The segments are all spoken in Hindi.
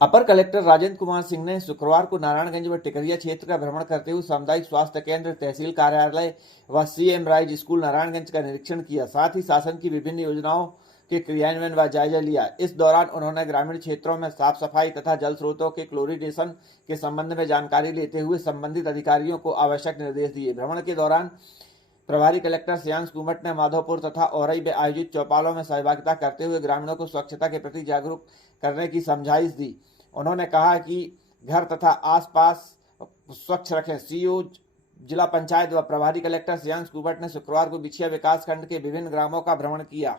अपर कलेक्टर राजेंद्र कुमार सिंह ने शुक्रवार को नारायणगंज व टिकरिया क्षेत्र का भ्रमण करते हुए सामुदायिक स्वास्थ्य केंद्र, तहसील कार्यालय व सीएम राइज स्कूल नारायणगंज का निरीक्षण किया। साथ ही शासन की विभिन्न योजनाओं के क्रियान्वयन व जायजा लिया। इस दौरान उन्होंने ग्रामीण क्षेत्रों में साफ सफाई तथा जल स्रोतों के क्लोरिनेशन के संबंध में जानकारी लेते हुए संबंधित अधिकारियों को आवश्यक निर्देश दिए। भ्रमण के दौरान प्रभारी कलेक्टर श्रेयांश कुमट ने माधोपुर तथा औरई में आयोजित चौपालों में सहभागिता करते हुए ग्रामीणों को स्वच्छता के प्रति जागरूक करने की समझाइश दी। उन्होंने कहा कि घर तथा आसपास स्वच्छ रखें। सीईओ जिला पंचायत व प्रभारी कलेक्टर श्रेयांश कुमट ने शुक्रवार को बिछिया विकासखंड के विभिन्न ग्रामों का भ्रमण किया।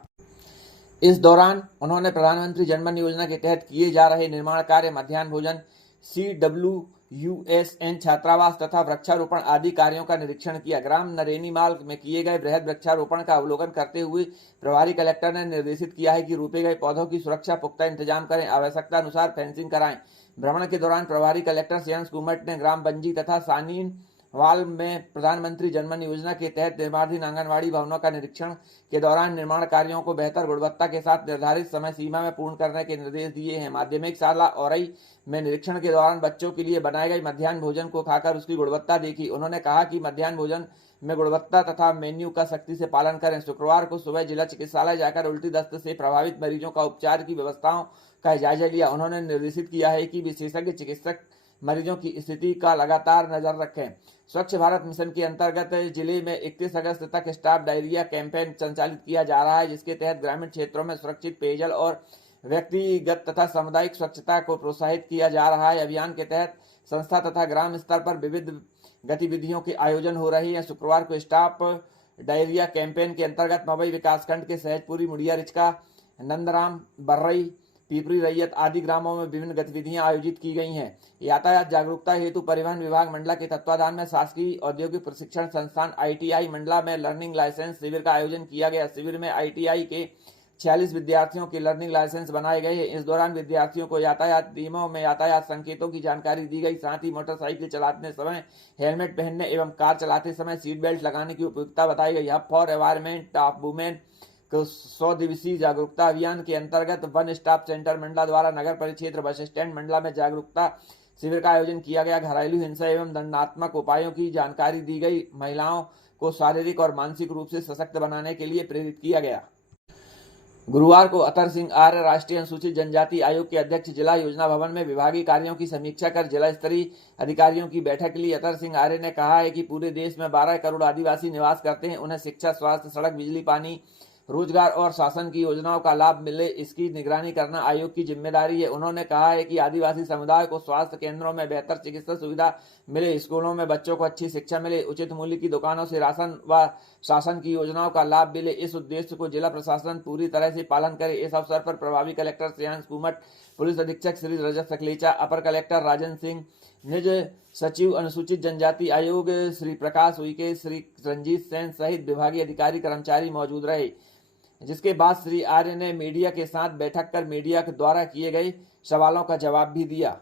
इस दौरान उन्होंने प्रधानमंत्री जनधन योजना के तहत किए जा रहे निर्माण कार्य, मध्याह्न भोजन, CWUSN छात्रावास तथा वृक्षारोपण आदि कार्यों का निरीक्षण किया। ग्राम नरेनीमाल में किए गए बृहद वृक्षारोपण का अवलोकन करते हुए प्रभारी कलेक्टर ने निर्देशित किया है कि रोपे गए पौधों की सुरक्षा पुख्ता इंतजाम करें, आवश्यकता अनुसार फेंसिंग कराएं। भ्रमण के दौरान प्रभारी कलेक्टर श्रेयांश कुमट ने ग्राम बंजी तथा सानीवाल में प्रधानमंत्री जनधन योजना के तहत निर्माणाधीन आंगनबाड़ी भवनों का निरीक्षण के दौरान निर्माण कार्यों को बेहतर गुणवत्ता के साथ निर्धारित समय सीमा में पूर्ण करने के निर्देश दिए हैं। माध्यमिक शाला औरई में निरीक्षण के दौरान बच्चों के लिए बनाए गए मध्याह्न भोजन को खाकर उसकी गुणवत्ता देखी। उन्होंने कहा कि मध्याह्न भोजन में गुणवत्ता तथा मेन्यू का सख्ती से पालन करें। शुक्रवार को सुबह जिला चिकित्सालय जाकर उल्टी दस्त से प्रभावित मरीजों का उपचार की व्यवस्थाओं का जायजा लिया। उन्होंने निर्देशित किया है कि विशेषज्ञ चिकित्सक मरीजों की स्थिति का लगातार नजर रखें। स्वच्छ भारत मिशन के अंतर्गत जिले में 31 अगस्त तक स्टाफ डायरिया कैंपेन संचालित किया जा रहा है, जिसके तहत ग्रामीण क्षेत्रों में सुरक्षित पेयजल और व्यक्तिगत तथा सामुदायिक स्वच्छता को प्रोत्साहित किया जा रहा है। अभियान के तहत संस्था तथा ग्राम स्तर पर विविध गतिविधियों के आयोजन हो रही है। शुक्रवार को स्टाफ डायरिया कैंपेन के अंतर्गत मवई विकासखंड के सहजपुरी, मुड़िया रिचका, नंदराम, बर्रई, पीपरी रैयत आदि ग्रामों में विभिन्न गतिविधियां आयोजित की गई हैं। यातायात जागरूकता हेतु परिवहन विभाग मंडला के तत्वाधान में शासकीय औद्योगिक प्रशिक्षण संस्थान ITI मंडला में लर्निंग लाइसेंस शिविर का आयोजन किया गया। शिविर में ITI के 46 विद्यार्थियों के लर्निंग लाइसेंस बनाए गए। इस दौरान विद्यार्थियों को यातायात नियमों में यातायात संकेतों की जानकारी दी गई। साथ ही मोटरसाइकिल चलाते समय हेलमेट पहनने एवं कार चलाते समय सीट बेल्ट लगाने की उपयुक्तता बताई गई। Hub for environment of women 100 दिवसीय जागरूकता अभियान के अंतर्गत वन स्टॉप सेंटर मंडला द्वारा नगर परिक्षेत्र बस स्टैंड मंडला में जागरूकता शिविर का आयोजन किया गया। घरेलू हिंसा एवं दंडात्मक उपायों की जानकारी दी गई। महिलाओं को शारीरिक और मानसिक रूप से सशक्त बनाने के लिए प्रेरित किया गया। गुरुवार को अतर सिंह आर्य राष्ट्रीय अनुसूचित जनजाति आयोग के अध्यक्ष जिला योजना भवन में विभागीय कार्यों की समीक्षा कर जिला स्तरीय अधिकारियों की बैठक ली। अतर सिंह आर्य ने कहा है कि पूरे देश में 12 करोड़ आदिवासी निवास करते हैं। उन्हें शिक्षा, स्वास्थ्य, सड़क, बिजली, पानी, रोजगार और शासन की योजनाओं का लाभ मिले, इसकी निगरानी करना आयोग की जिम्मेदारी है। उन्होंने कहा है कि आदिवासी समुदाय को स्वास्थ्य केंद्रों में बेहतर चिकित्सा सुविधा मिले, स्कूलों में बच्चों को अच्छी शिक्षा मिले, उचित मूल्य की दुकानों से राशन व शासन की योजनाओं का लाभ मिले। इस उद्देश्य को जिला प्रशासन पूरी तरह से पालन करे। इस अवसर पर प्रभारी कलेक्टर श्रेयांश कुमट, पुलिस अधीक्षक श्री रजत सकलेचा, अपर कलेक्टर राजन सिंह, निज सचिव अनुसूचित जनजाति आयोग श्री प्रकाश उइके, श्री रंजीत सेन सहित विभागीय अधिकारी कर्मचारी मौजूद रहे। जिसके बाद श्री आर्य ने मीडिया के साथ बैठक कर मीडिया के द्वारा किए गए सवालों का जवाब भी दिया।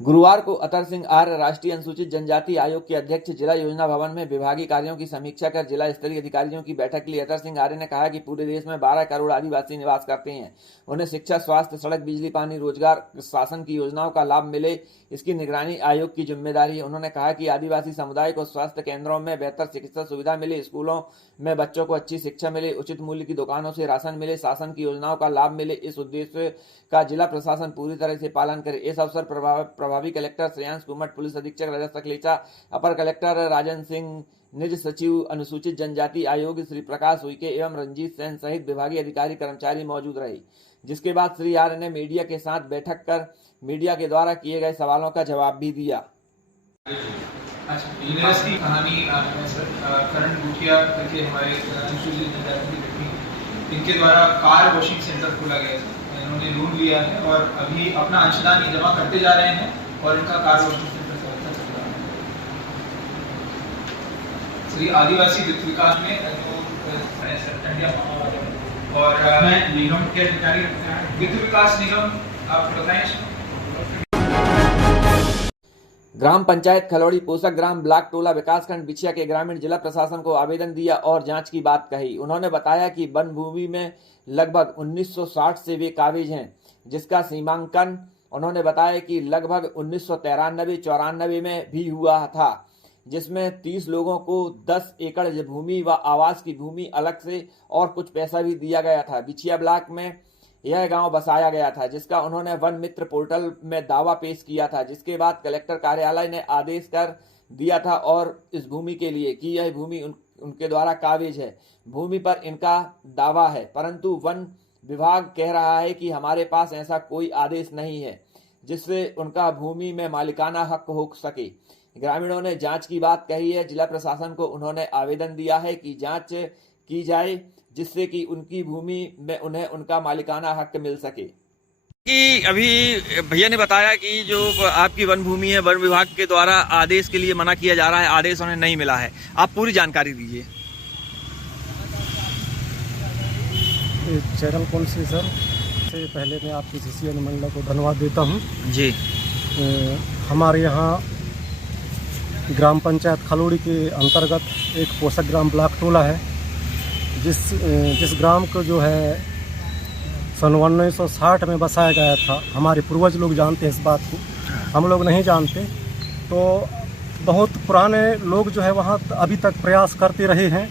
गुरुवार को अतर सिंह आर्य राष्ट्रीय अनुसूचित जनजाति आयोग के अध्यक्ष जिला योजना भवन में विभागीय कार्यों की समीक्षा कर जिला स्तरीय अधिकारियों की बैठक ली। अतर सिंह आर्य ने कहा कि पूरे देश में 12 करोड़ आदिवासी निवास करते हैं। उन्हें शिक्षा, स्वास्थ्य, सड़क, बिजली, पानी, रोजगार, शासन की योजनाओं का लाभ मिले, इसकी निगरानी आयोग की जिम्मेदारी है। उन्होंने कहा कि आदिवासी समुदाय को स्वास्थ्य केंद्रों में बेहतर चिकित्सा सुविधा मिले, स्कूलों में बच्चों को अच्छी शिक्षा मिले, उचित मूल्य की दुकानों से राशन मिले, शासन की योजनाओं का लाभ मिले। इस उद्देश्य का जिला प्रशासन पूरी तरह से पालन करे। इस अवसर प्रभावी कलेक्टर श्रेयांश कुमट, पुलिस अधीक्षक रजत सकलेचा, अपर कलेक्टर राजन सिंह, निज सचिव अनुसूचित जनजाति आयोग श्री प्रकाश उइके एवं रंजीत सेन सहित विभागीय अधिकारी कर्मचारी मौजूद रहे। जिसके बाद श्री आर्य ने मीडिया के साथ बैठक कर मीडिया के द्वारा किए गए सवालों का जवाब भी दिया। यूनिवर्सिटी कहानी करण गुटिया करके हमारे अनुसूचित जनजाति व्यक्ति, इनके द्वारा कार वॉशिंग सेंटर खोला गया है। इन्होंने लोन लिया है और अभी अपना अंशदान जमा करते जा रहे हैं और इनका कार वॉशिंग सेंटर चल रहा है। श्री आदिवासी वित्त विकास में और निगम के अधिकारी वित्त विकास निगम, आप बताएं। ग्राम पंचायत खलौड़ी पोषक ग्राम ब्लॉक टोला विकासखंड बिछिया के ग्रामीण जिला प्रशासन को आवेदन दिया और जांच की बात कही। उन्होंने बताया कि वन भूमि में लगभग 1960 से वे काबिज हैं, जिसका सीमांकन उन्होंने बताया कि लगभग 1993-94 में भी हुआ था, जिसमें 30 लोगों को 10 एकड़ भूमि व आवास की भूमि अलग से और कुछ पैसा भी दिया गया था। बिछिया ब्लॉक में यह गांव बसाया गया था, जिसका उन्होंने वन मित्र पोर्टल में दावा पेश किया था, जिसके बाद कलेक्टर कार्यालय ने आदेश कर दिया था और इस भूमि के लिए कि यह भूमि उनके द्वारा काबिज है। भूमि पर इनका दावा है, परंतु वन विभाग कह रहा है कि हमारे पास ऐसा कोई आदेश नहीं है जिससे उनका भूमि में मालिकाना हक हो सके। ग्रामीणों ने जांच की बात कही है। जिला प्रशासन को उन्होंने आवेदन दिया है कि जांच की जाए, जिससे कि उनकी भूमि में उन्हें उनका मालिकाना हक मिल सके। कि अभी भैया ने बताया कि जो आपकी वन भूमि है, वन विभाग के द्वारा आदेश के लिए मना किया जा रहा है, आदेश उन्हें नहीं मिला है। आप पूरी जानकारी दीजिए। चैनल कौन सी सर? से पहले मैं आपकी CCN मंडल को धन्यवाद देता हूँ जी। हमारे यहाँ ग्राम पंचायत खलौड़ी के अंतर्गत एक पोषक ग्राम ब्लॉक टोला है, जिस ग्राम को जो है सन 1960 में बसाया गया था। हमारे पूर्वज लोग जानते हैं इस बात को, हम लोग नहीं जानते। तो बहुत पुराने लोग जो है वहाँ अभी तक प्रयास करते रहे हैं।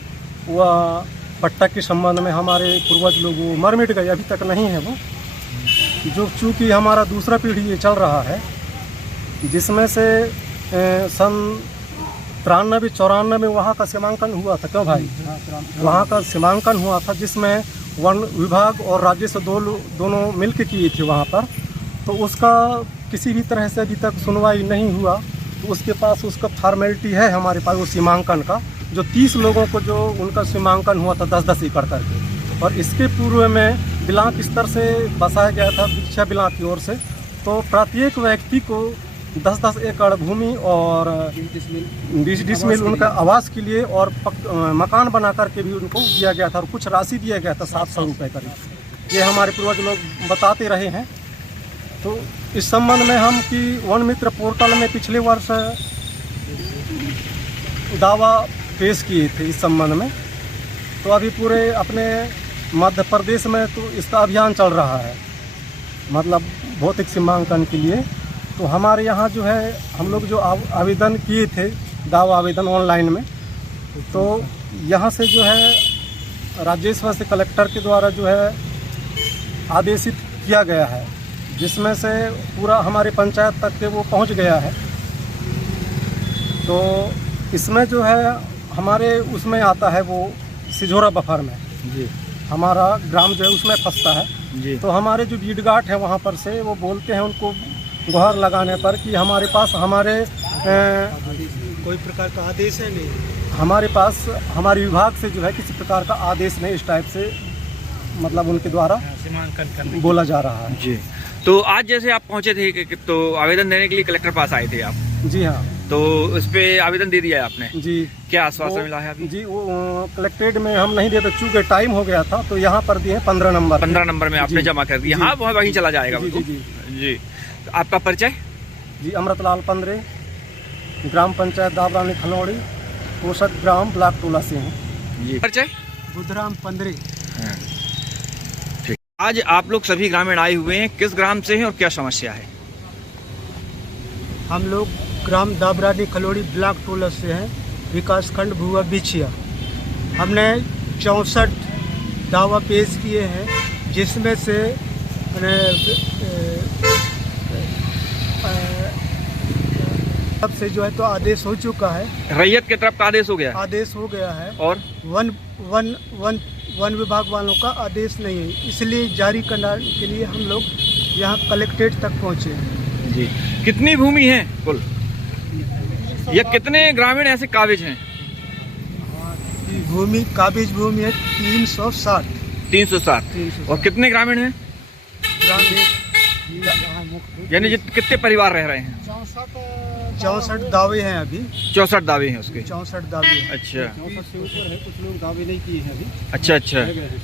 वह पट्टा के संबंध में हमारे पूर्वज लोग मर मिट गए, अभी तक नहीं है वो। जो चूँकि हमारा दूसरा पीढ़ी ये चल रहा है, जिसमें से सन 93-94 में वहाँ का सीमांकन हुआ था। क्यों भाई? वहाँ का सीमांकन हुआ था, जिसमें वन विभाग और राज्य से दोनों मिलकर किए थे वहाँ पर। तो उसका किसी भी तरह से अभी तक सुनवाई नहीं हुआ। तो उसके पास उसका फॉर्मेलिटी है हमारे पास वो सीमांकन का, जो 30 लोगों को जो उनका सीमांकन हुआ था 10-10 एकड़ करके। और इसके पूर्व में ब्लॉक स्तर से बसाया गया था बिछिया ब्लॉक की ओर से। तो प्रत्येक व्यक्ति को 10-10 एकड़ भूमि और 20 डिसमिल उनका आवास के लिए और मकान बना करके भी उनको दिया गया था, और कुछ राशि दिया गया था 700 रुपये करीब। ये हमारे पूर्वज लोग बताते रहे हैं। तो इस संबंध में हम कि वन मित्र पोर्टल में पिछले वर्ष दावा पेश किए थे इस संबंध में। तो अभी पूरे अपने मध्य प्रदेश में तो इसका अभियान चल रहा है, मतलब भौतिक सीमांकन के लिए। तो हमारे यहाँ जो है हम लोग जो आवेदन किए थे, दावा आवेदन ऑनलाइन में, तो यहाँ से जो है राजेश्वर से कलेक्टर के द्वारा जो है आदेशित किया गया है, जिसमें से पूरा हमारे पंचायत तक के वो पहुँच गया है। तो इसमें जो है हमारे उसमें आता है वो सिझोरा बफर में जी, हमारा ग्राम जो है उसमें फंसता है जी। तो हमारे जो बीट गार्ड है वहाँ पर से वो बोलते हैं उनको गुहार लगाने पर कि हमारे पास कोई प्रकार का आदेश है नहीं, हमारे पास हमारे विभाग से जो है किसी प्रकार का आदेश नहीं, इस टाइप से मतलब उनके द्वारा सीमांकन बोला जा रहा है जी। तो आज जैसे आप पहुँचे थे तो आवेदन देने के लिए कलेक्टर पास आए थे आप? जी हाँ। तो उस पे आवेदन दे दिया है आपने जी? क्या आश्वासन मिला है अभी? जी वो कलेक्टेड में हम नहीं देते, चूँकि टाइम हो गया था, तो यहाँ पर दिए 15 नंबर में आपने जमा कर दिया। हाँ, वहीं चला जाएगा जी, जी, जी, जी। तो आपका परिचय? जी अमृतलाल पंद्रे, ग्राम पंचायत दाबरानी खलौड़ी, पोषक ग्राम ब्लॉक टोला से हैं जी। परिचय? बुद्धराम पंद्रे। ठीक। आज आप लोग सभी ग्रामीण आए हुए हैं, किस ग्राम से हैं और क्या समस्या है? हम लोग ग्राम दाबरानी खलौड़ी ब्लॉक टोला से हैं, विकासखंड भुआ बिछिया। हमने 64 दावा पेश किए हैं, जिसमें से से जो है तो आदेश हो चुका है, रैयत की तरफ का आदेश हो गया, आदेश हो गया है, और वन विभाग वालों का आदेश नहीं है। इसलिए जारी करने के लिए हम लोग यहाँ कलेक्ट्रेट तक पहुँचे जी। कितनी भूमि है कुल? ये कितने ग्रामीण ऐसे काबिज हैं? भूमि काबिज भूमि है 360। 360। और कितने ग्रामीण हैं? यानी कितने परिवार रह रहे हैं? 64 दावे हैं अभी। 64 दावे हैं उसके? 64 दावे हैं। अच्छा, कुछ लोग दावे नहीं किए हैं अभी। अच्छा अच्छा।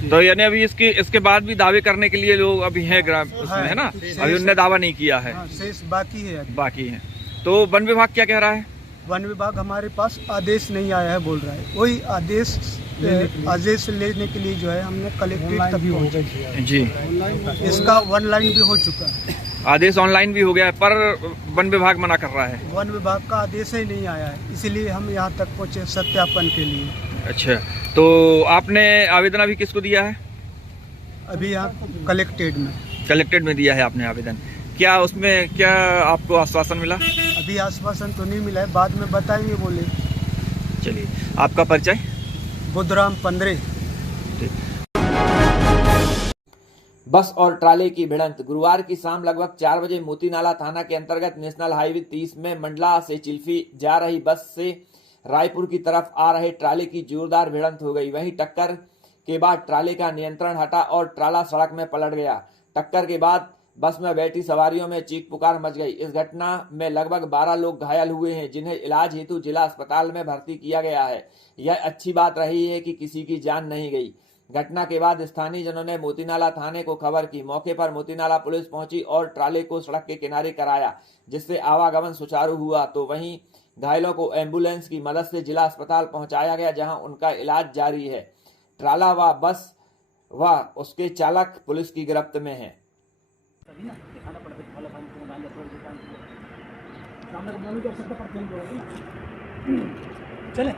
तो यानी अभी इसके बाद भी दावे करने के लिए लोग अभी हैं ग्राम उसमें, है ना? अभी उनने दावा नहीं किया है, शेष बाकी है, बाकी है। तो वन विभाग क्या कह रहा है? वन विभाग हमारे पास आदेश नहीं आया है बोल रहा है। वही आदेश लेने के लिए जो है हमने कलेक्ट्रेट तक पहुंचे जी। इसका ऑनलाइन भी हो चुका है। आदेश ऑनलाइन भी हो गया है, पर वन विभाग मना कर रहा है। वन विभाग का आदेश ही नहीं आया है, इसलिए हम यहाँ तक पहुँचे सत्यापन के लिए। अच्छा, तो आपने आवेदन अभी किसको दिया है? अभी यहाँ कलेक्ट्रेट में दिया है आपने आवेदन। क्या उसमें क्या आपको आश्वासन मिला? अभी आश्वासन तो नहीं मिला है, बाद में बताएंगे बोले। चलिए, आपका परिचय? बुद्धराम 15। बस और ट्राले की भिड़ंत। गुरुवार की शाम लगभग 4 बजे मोतीनाला थाना के अंतर्गत नेशनल हाईवे 30 में मंडला से चिल्फी जा रही बस से रायपुर की तरफ आ रहे ट्राले की जोरदार भिड़ंत हो गई। वहीं टक्कर के बाद ट्राले का नियंत्रण हटा और ट्राला सड़क में पलट गया। टक्कर के बाद बस में बैठी सवारियों में चीख पुकार मच गई। इस घटना में लगभग 12 लोग घायल हुए हैं, जिन्हें इलाज हेतु जिला अस्पताल में भर्ती किया गया है। यह अच्छी बात रही है कि किसी की जान नहीं गई। घटना के बाद स्थानीय जनों ने मोतीनाला थाने को खबर की। मौके पर मोतीनाला पुलिस पहुंची और ट्राले को सड़क के किनारे कराया, जिससे आवागमन सुचारू हुआ। तो वहीं घायलों को एम्बुलेंस की मदद से जिला अस्पताल पहुंचाया गया, जहां उनका इलाज जारी है। ट्राला व बस व उसके चालक पुलिस की गिरफ्त में है। चले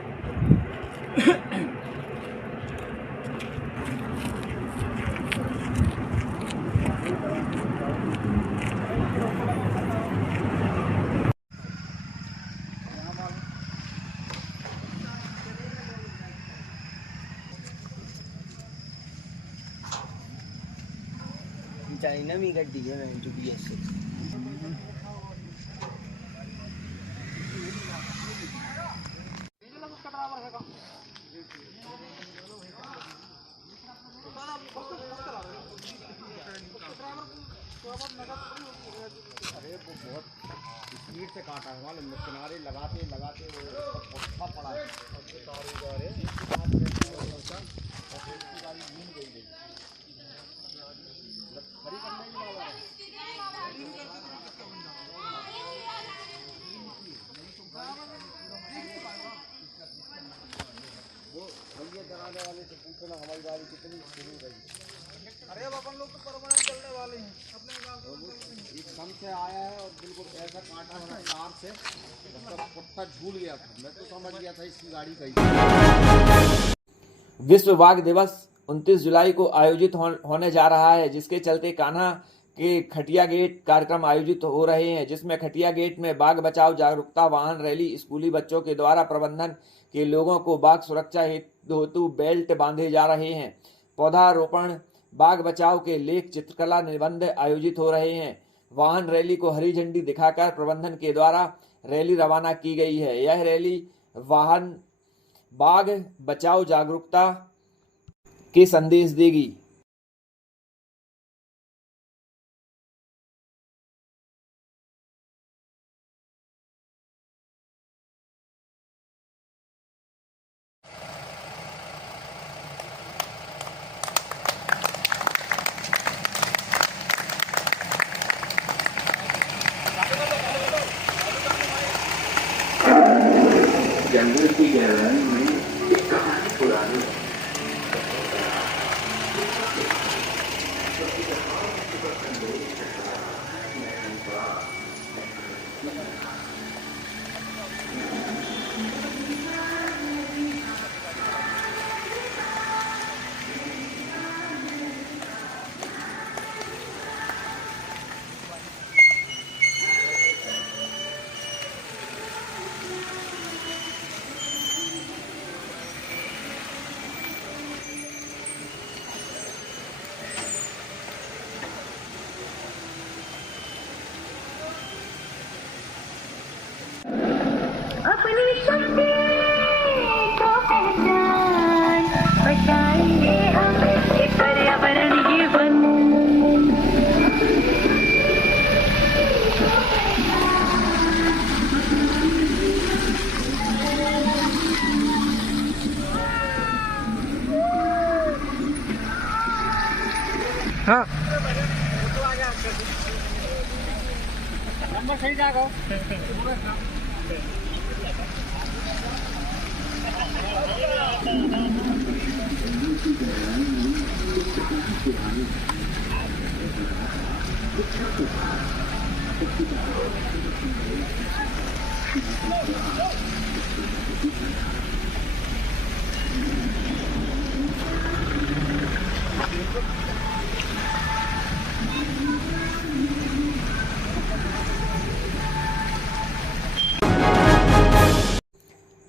चाइना में गड्डी है मैं जो भी ऐसे अरे वो बहुत स्पीड से काटा है, मालूम किनारे लगाते लगाते वो पड़ा है। वाले से पूछना हमारी गाड़ी कितनी शुरू रही। अरे अब अपन लोग तो परमानेंट चलने वाले हैं अपने गाँव। एकदम से आया है और बिल्कुल ऐसा काटा है कार से, मतलब पुट्टा झूल गया था। मैं तो समझ गया था इसकी गाड़ी कहीं। विश्व बाघ दिवस 29 जुलाई को आयोजित होने जा रहा है, जिसके चलते कान्हा के खटिया गेट कार्यक्रम आयोजित हो रहे हैं, जिसमें खटिया गेट में बाघ बचाओ जागरूकता वाहन रैली, स्कूली बच्चों के द्वारा प्रबंधन के लोगों को बाघ सुरक्षा हेतु बेल्ट बांधे जा रहे हैं। पौधारोपण, बाघ बचाओ के लेख, चित्रकला, निबंध आयोजित हो रहे हैं। वाहन रैली को हरी झंडी दिखाकर प्रबंधन के द्वारा रैली रवाना की गई है। यह रैली वाहन बाघ बचाओ जागरूकता के संदेश देगी। जंगल की गहराई में एक कहानी पुरानी है। अपनी शक्ति को पहचान बचाइए हम इस पर्यावरण के वन। हाँ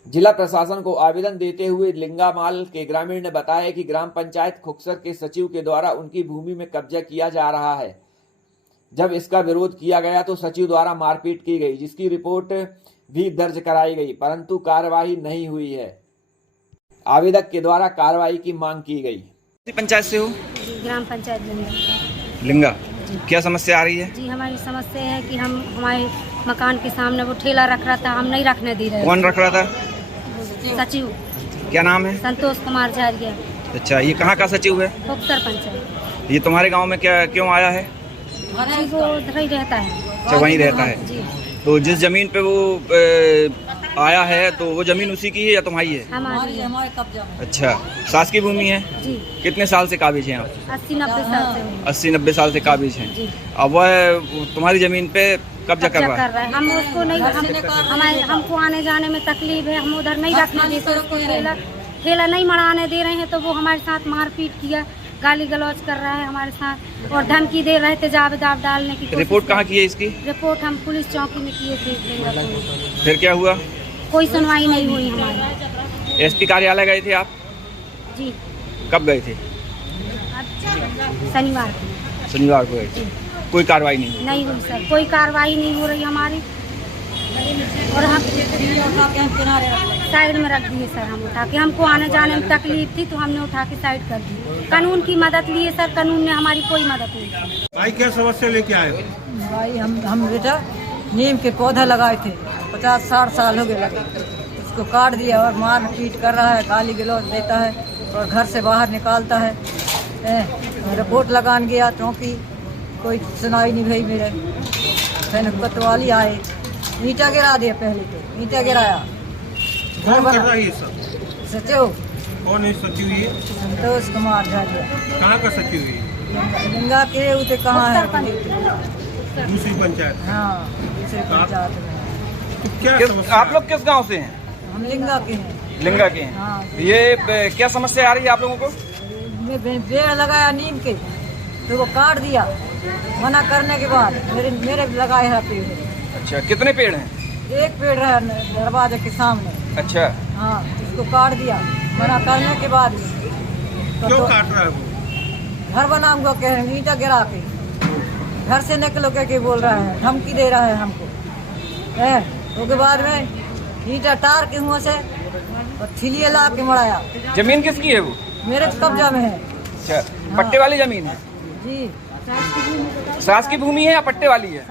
जिला प्रशासन को आवेदन देते हुए लिंगामाल के ग्रामीण ने बताया कि ग्राम पंचायत खुक्सर के सचिव के द्वारा उनकी भूमि में कब्जा किया जा रहा है। जब इसका विरोध किया गया तो सचिव द्वारा मारपीट की गई, जिसकी रिपोर्ट भी दर्ज कराई गई, परंतु कार्रवाई नहीं हुई है। आवेदक के द्वारा कार्रवाई की मांग की गई। पंचायत से हो? ग्राम पंचायत लिंगा। क्या समस्या आ रही है? जी, हमारी समस्या है कि हमारे मकान के सामने वो ठेला रख रहा था, हम नहीं रखने दे रहे। कौन रख रहा था? सचिव। क्या नाम है? संतोष कुमार झारिया। अच्छा, ये कहाँ का सचिव है? खुक्सर पंचायत। ये तुम्हारे गांव में क्या क्यों आया है? जी, वो उधर ही रहता है। अच्छा, वहीं रहता है। जी। तो जिस जमीन पे वो आया है तो वो जमीन उसी की है या तुम्हारी है? हमारे कब्जा में। अच्छा, शासकीय भूमि है? जी। कितने साल से काबिज हैं आप? 80-90 साल से। 80-90 साल से काबिज हैं। जी। अब वह तुम्हारी जमीन पे कब्जा कर रहा है। हम उसको नहीं, हमको आने जाने में तकलीफ है, हम उधर नहीं रखने देते उसको। ठेला नहीं मढ़ाने दे रहे हैं तो वो हमारे साथ मारपीट किया, गाली गलौज कर रहा है हमारे साथ और धमकी दे रहे थे जाब डालने की। रिपोर्ट कहाँ की है इसकी? रिपोर्ट हम पुलिस चौकी में किए थे। फिर क्या हुआ? कोई सुनवाई नहीं हुई हमारी। एसपी कार्यालय गए थे आप? जी। कब गए थे? शनिवार को गए थे। कोई कार्रवाई नहीं हुई सर, कोई कार्रवाई नहीं हो रही हमारी। और हम साइड में रख दिए सर, हम उठा के, हमको आने जाने में तकलीफ थी तो हमने उठा के साइड कर दी। कानून की मदद लिए सर, कानून ने हमारी कोई मदद नहीं की। भाई क्या समस्या लेके आए हो? भाई हम बेटा नीम के पौधा लगाए थे, 50-60 साल हो गए लगे, उसको काट दिया और मार पीट कर रहा है, गाली गलौज देता है और घर से बाहर निकालता है। रिपोर्ट लगाने गया चौकी, कोई सुनाई नहीं भाई मेरे। फिर कोतवाली आए, ईंटा गिरा दिया, पहले तो ईंटा गिराया। कौन कर रहा है ये सब? सचिव। कौन है सचिव ये? संतोष कुमार झारिया। कहाँ का सचिव है? लिंगा के उसे कहाँ है? दूसरी पंचायत। हाँ, दूसरी पंचायत में। तो क्या आप लोग किस गांव से हैं? हम लिंगा के हैं। लिंगा के हैं। हाँ। ये क्या समस्या आ रही है आप लोगों को? पेड़ लगाया नीम के तो वो काट दिया, मना करने के बाद मेरे लगाए हैं पेड़। अच्छा, कितने पेड़ हैं? एक पेड़ है दरवाजे के सामने। अच्छा। हाँ, उसको काट दिया मना करने के बाद। क्यों काट रहा है वो? घर बनाऊंगा कह रहे, ईंटा गिरा के घर से निकलो के बोल रहा है, धमकी दे रहा है हमको। उसके बाद में ईंटा तार के मुँह से और थिलिए ला के मराया। जमीन किसकी है वो? मेरे कब्जा में है। अच्छा, पट्टे वाली जमीन है? जी। शासकीय भूमि है या पट्टे वाली है?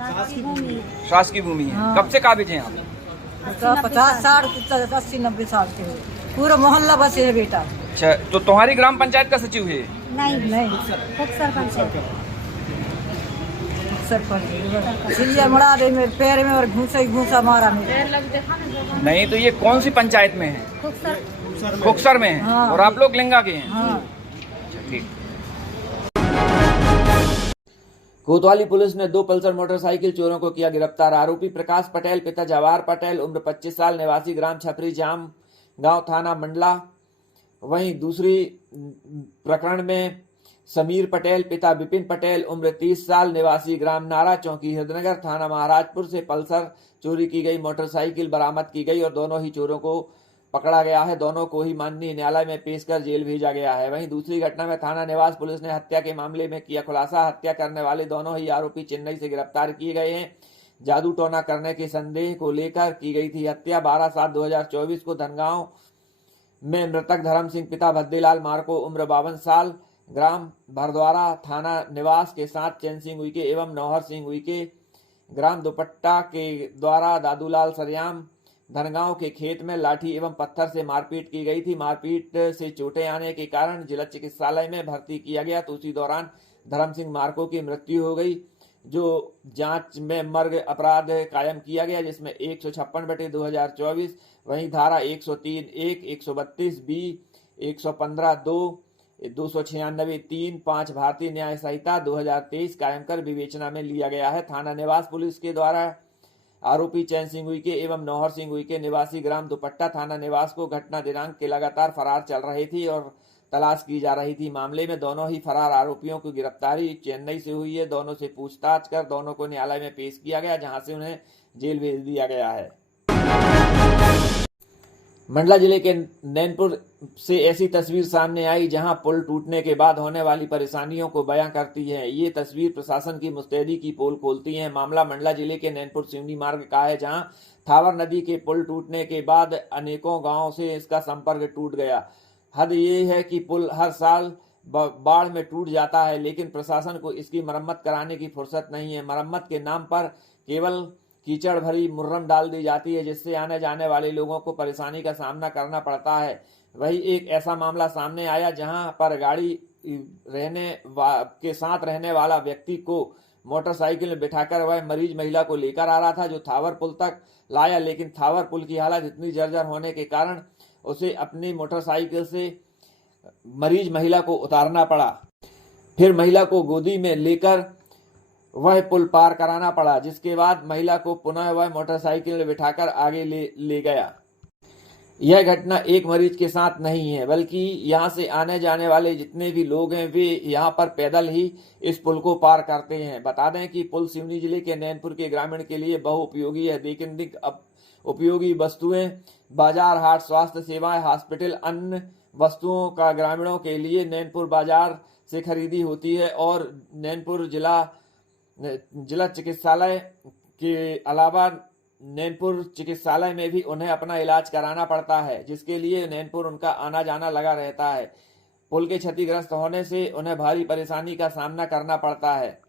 शासकीय भूमि है। हाँ। कब से काबिज हैं आप? 50-60 80-90 साल के हो, पूरा मोहल्ला बस है बेटा। अच्छा, तो तुम्हारी ग्राम पंचायत का सचिव है? नहीं, खुक्सर पंचायत। चिड़िया मरा दे मेरे पैर में और घूसा मारा मेरे। नहीं, तो ये कौन सी पंचायत में है? खुक्सर में है। हाँ। और आप लोग लिंगा के हैं? हाँ। ठीक। कोतवाली पुलिस ने 2 पल्सर मोटरसाइकिल चोरों को किया गिरफ्तार। आरोपी प्रकाश पटेल पिता जवाहर पटेल उम्र 25 साल निवासी ग्राम छपरी जाम गांव थाना मंडला। वहीं दूसरी प्रकरण में समीर पटेल पिता विपिन पटेल उम्र 30 साल निवासी ग्राम नारा चौकी हृदयनगर थाना महाराजपुर से पल्सर चोरी की गई मोटरसाइकिल बरामद की गई और दोनों ही चोरों को पकड़ा गया है। दोनों को ही माननीय न्यायालय में पेश कर जेल भेजा गया है। वहीं दूसरी घटना में थाना निवास पुलिस ने हत्या के मामले में किया खुलासा। हत्या करने वाले दोनों ही आरोपी चेन्नई से गिरफ्तार किए गए हैं। जादू टोना करने के संदेह को लेकर की गई थी हत्या। 12/7/2024 को धनगांव में मृतक धर्म सिंह पिता भद्देलाल मार्को उम्र 52 साल ग्राम भरद्वारा थाना निवास के साथ चैन सिंह उइके एवं नौहर सिंह उइके ग्राम दुपट्टा के द्वारा दादूलाल सरयाम धनगांव के खेत में लाठी एवं पत्थर से मारपीट की गई थी। मारपीट से चोटें आने के कारण जिला चिकित्सालय में भर्ती किया गया तो उसी दौरान धर्म सिंह मार्को की मृत्यु हो गई। जो जांच में मर्ग अपराध कायम किया गया, जिसमें 156/2024, वहीं धारा 103(1), 132(b), 115(2), 296(3), 5 भारतीय न्याय संहिता 2023 कायम कर विवेचना में लिया गया है। थाना निवास पुलिस के द्वारा आरोपी चैन सिंह उइके एवं नौहर सिंह उइके निवासी ग्राम दुपट्टा थाना निवास को घटना दिनांक के लगातार फरार चल रही थी और तलाश की जा रही थी। मामले में दोनों ही फरार आरोपियों की गिरफ्तारी चेन्नई से हुई है। दोनों से पूछताछ कर दोनों को न्यायालय में पेश किया गया, जहां से उन्हें जेल भेज दिया गया है। मंडला जिले के नैनपुर से ऐसी तस्वीर सामने आई जहां पुल टूटने के बाद होने वाली परेशानियों को बयां करती है। ये तस्वीर प्रशासन की मुस्तैदी की पोल खोलती है। मामला मंडला जिले के नैनपुर सिवनी मार्ग का है, जहां थावर नदी के पुल टूटने के बाद अनेकों गांवों से इसका संपर्क टूट गया। हद ये है कि पुल हर साल बाढ़ में टूट जाता है, लेकिन प्रशासन को इसकी मरम्मत कराने की फुर्सत नहीं है। मरम्मत के नाम पर केवल कीचड़ भरी मुर्रम डाल दी जाती है, जिससे आने जाने वाले लोगों को परेशानी का सामना करना पड़ता है। वही एक ऐसा मामला सामने आया जहां पर गाड़ी के साथ रहने वाला व्यक्ति को मोटरसाइकिल में बिठाकर वह मरीज महिला को लेकर आ रहा था, जो थावर पुल तक लाया, लेकिन थावर पुल की हालत इतनी जर्जर होने के कारण उसे अपनी मोटरसाइकिल से मरीज महिला को उतारना पड़ा। फिर महिला को गोदी में लेकर वह पुल पार कराना पड़ा, जिसके बाद महिला को पुनः वह मोटरसाइकिल में बिठाकर आगे ले गया। यह घटना एक मरीज के साथ नहीं है, बल्कि यहाँ से आने जाने वाले जितने भी लोग हैं वे यहाँ पर पैदल ही इस पुल को पार करते हैं। बता दें कि पुल सिवनी जिले के नैनपुर के ग्रामीण के लिए बहुउपयोगी है, लेकिन उपयोगी वस्तुएं, बाजार हाट, स्वास्थ्य सेवाएं, हॉस्पिटल, अन्य वस्तुओं का ग्रामीणों के लिए नैनपुर बाजार से खरीदी होती है और नैनपुर जिला चिकित्सालय के अलावा नैनपुर चिकित्सालय में भी उन्हें अपना इलाज कराना पड़ता है, जिसके लिए नैनपुर उनका आना जाना लगा रहता है। पुल के क्षतिग्रस्त होने से उन्हें भारी परेशानी का सामना करना पड़ता है।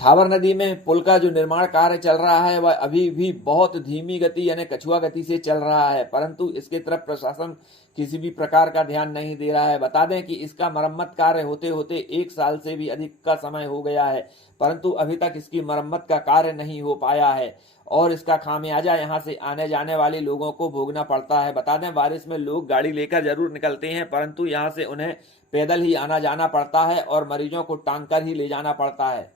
थावर नदी में पुल का जो निर्माण कार्य चल रहा है वह अभी भी बहुत धीमी गति यानी कछुआ गति से चल रहा है, परंतु इसके तरफ प्रशासन किसी भी प्रकार का ध्यान नहीं दे रहा है। बता दें कि इसका मरम्मत कार्य होते होते 1 साल से भी अधिक का समय हो गया है, परंतु अभी तक इसकी मरम्मत का कार्य नहीं हो पाया है और इसका खामियाजा यहाँ से आने जाने वाले लोगों को भोगना पड़ता है। बता दें बारिश में लोग गाड़ी लेकर जरूर निकलते हैं, परंतु यहाँ से उन्हें पैदल ही आना जाना पड़ता है और मरीजों को टांग कर ही ले जाना पड़ता है।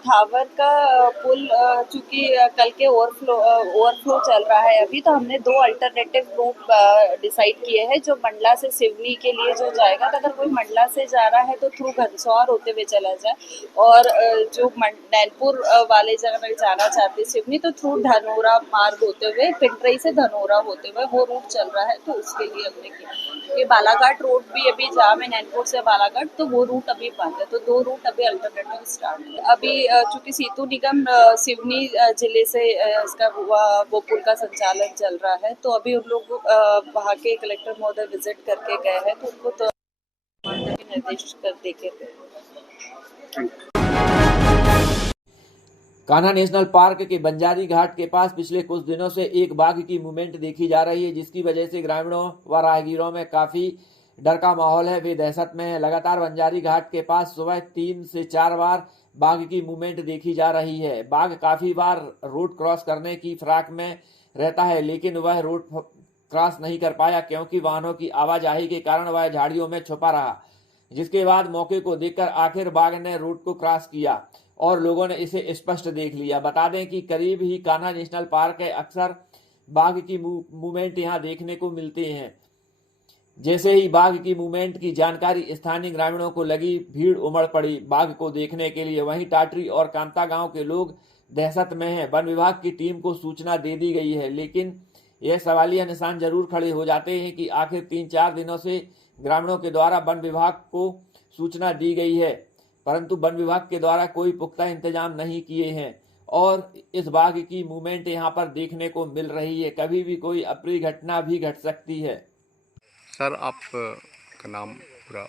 थावर का पुल चूंकि कल के ओवरफ्लो चल रहा है अभी, तो हमने 2 अल्टरनेटिव रूट डिसाइड किए हैं जो मंडला से सिवनी के लिए जो जाएगा। तो अगर कोई मंडला से जा रहा है तो थ्रू घनसौर होते हुए चला जाए, और जो नैनपुर वाले जगह जाना चाहते सिवनी तो थ्रू धनोरा मार्ग होते हुए, पिंटरई से धनोरा होते हुए वो रूट चल रहा है। तो उसके लिए हमने किया कि बालाघाट रोड भी अभी जाम है, नैनपुर से बालाघाट, तो वो रूट अभी बंद है। तो 2 रूट अभी अल्टरनेटिव स्टार्ट है। अभी चूंकि सेतु निगम सिवनी जिले से इसका वो पुल का संचालन चल रहा है, तो अभी उन लोग वहाँ के कलेक्टर महोदय विजिट करके गए हैं, तो उनको तो निर्देश कर देके कान्हा नेशनल पार्क के बंजारी घाट के पास पिछले कुछ दिनों से एक बाघ की मूवमेंट देखी जा रही है, जिसकी वजह से ग्रामीणों व राहगीरों में काफी डर का माहौल है। वे दहशत में है। लगातार बंजारी घाट के पास सुबह 3 से 4 बार बाघ की मूवमेंट देखी जा रही है। बाघ काफी बार रोड क्रॉस करने की फिराक में रहता है, लेकिन वह रोड क्रॉस नहीं कर पाया क्योंकि वाहनों की आवाजाही के कारण वह झाड़ियों में छुपा रहा, जिसके बाद मौके को देखकर आखिर बाघ ने रोड को क्रॉस किया और लोगों ने इसे स्पष्ट देख लिया। बता दें कि करीब ही कान्हा नेशनल पार्क है, अक्सर बाघ की मूवमेंट यहाँ देखने को मिलते हैं। जैसे ही बाघ की मूवमेंट की जानकारी स्थानीय ग्रामीणों को लगी, भीड़ उमड़ पड़ी बाघ को देखने के लिए। वहीं टाटरी और कांता गांव के लोग दहशत में हैं। वन विभाग की टीम को सूचना दे दी गई है, लेकिन यह सवालिया निशान जरूर खड़े हो जाते हैं कि आखिर 3-4 दिनों से ग्रामीणों के द्वारा वन विभाग को सूचना दी गई है, परंतु वन विभाग के द्वारा कोई पुख्ता इंतजाम नहीं किए हैं और इस बाघ की मूवमेंट यहाँ पर देखने को मिल रही है। कभी भी कोई अप्रिय घटना भी घट सकती है। सर आपका नाम पूरा?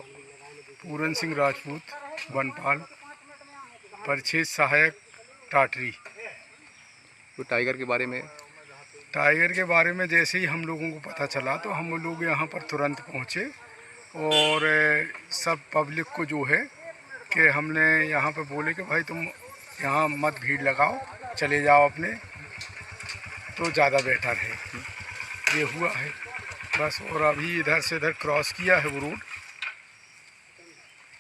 पूरन सिंह राजपूत, वनपाल, परिक्षेत्र सहायक, टाटरी। तो टाइगर के बारे में? टाइगर के बारे में जैसे ही हम लोगों को पता चला तो हम लोग यहाँ पर तुरंत पहुँचे और सब पब्लिक को जो है कि हमने यहाँ पे बोले कि भाई तुम यहाँ मत भीड़ लगाओ, चले जाओ अपने, तो ज़्यादा बेटर है। ये हुआ है बस। और अभी इधर से इधर क्रॉस किया है वो रोड,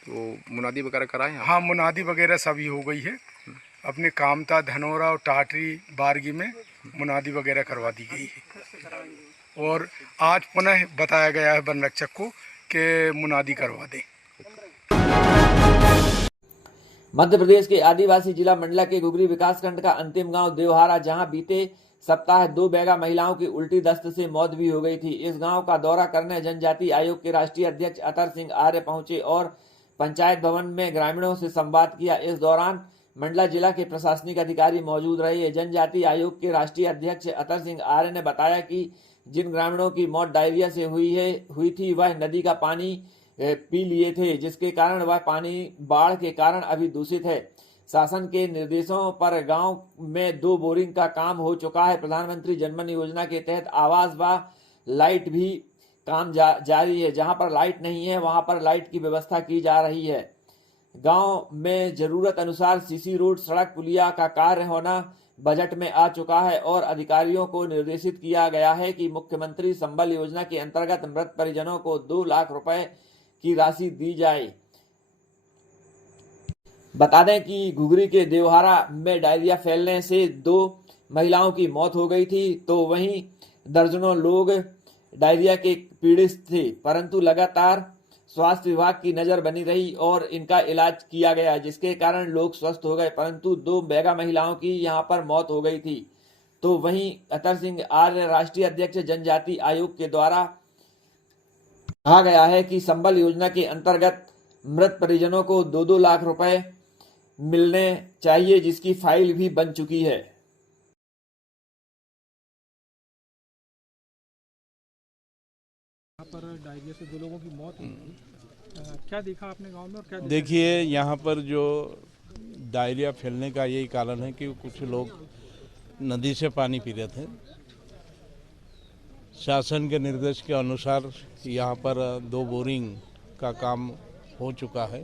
तो मुनादी वगैरह कराए हैं? हाँ, मुनादी वगैरह सभी हो गई है। अपने कामता, धनौरा और टाटरी, बारगी में मुनादी वगैरह करवा दी गई है। और आज पुनः बताया गया है वन रक्षक को कि मुनादी करवा दें। मध्य प्रदेश के आदिवासी जिला मंडला के गुगरी विकासखंड का अंतिम गांव देवहारा, जहां बीते सप्ताह 2 बैगा महिलाओं की उल्टी दस्त से मौत भी हो गई थी। इस गांव का दौरा करने जनजाति आयोग के राष्ट्रीय अध्यक्ष अतर सिंह आर्य पहुंचे और पंचायत भवन में ग्रामीणों से संवाद किया। इस दौरान मंडला जिला के प्रशासनिक अधिकारी मौजूद रहे। जनजाति आयोग के राष्ट्रीय अध्यक्ष अतर सिंह आर्य ने बताया कि जिन ग्रामीणों की मौत डायरिया से हुई थी वह नदी का पानी पी लिए थे, जिसके कारण वह पानी बाढ़ के कारण अभी दूषित है। शासन के निर्देशों पर गांव में 2 बोरिंग का काम हो चुका है। प्रधानमंत्री जनमन योजना के तहत आवास व लाइट भी काम जारी है। जहां पर लाइट नहीं है वहां पर लाइट की व्यवस्था की जा रही है। गांव में जरूरत अनुसार सीसी रोड, सड़क, पुलिया का कार्य होना बजट में आ चुका है और अधिकारियों को निर्देशित किया गया है कि मुख्यमंत्री संबल योजना के अंतर्गत मृत परिजनों को 2 लाख रुपए की राशि दी जाए। बता दें कि घुघरी के देवहारा में डायरिया फैलने से 2 महिलाओं की मौत हो गई थी, तो वहीं दर्जनों लोग डायरिया के पीड़ित थे, परंतु लगातार स्वास्थ्य विभाग की नजर बनी रही और इनका इलाज किया गया, जिसके कारण लोग स्वस्थ हो गए, परंतु 2 बैगा महिलाओं की यहां पर मौत हो गई थी। तो वहीं अतर सिंह आर्य राष्ट्रीय अध्यक्ष जनजाति आयोग के द्वारा कहा गया है कि संबल योजना के अंतर्गत मृत परिजनों को 2-2 लाख रुपए मिलने चाहिए, जिसकी फाइल भी बन चुकी है। यहाँ पर डायरिया से 2 लोगों की मौत हुई। क्या देखा आपने गांव में और क्या देखिए, यहाँ पर जो डायरिया फैलने का यही कारण है कि कुछ लोग नदी से पानी पी रहे थे। शासन के निर्देश के अनुसार यहाँ पर 2 बोरिंग का काम हो चुका है।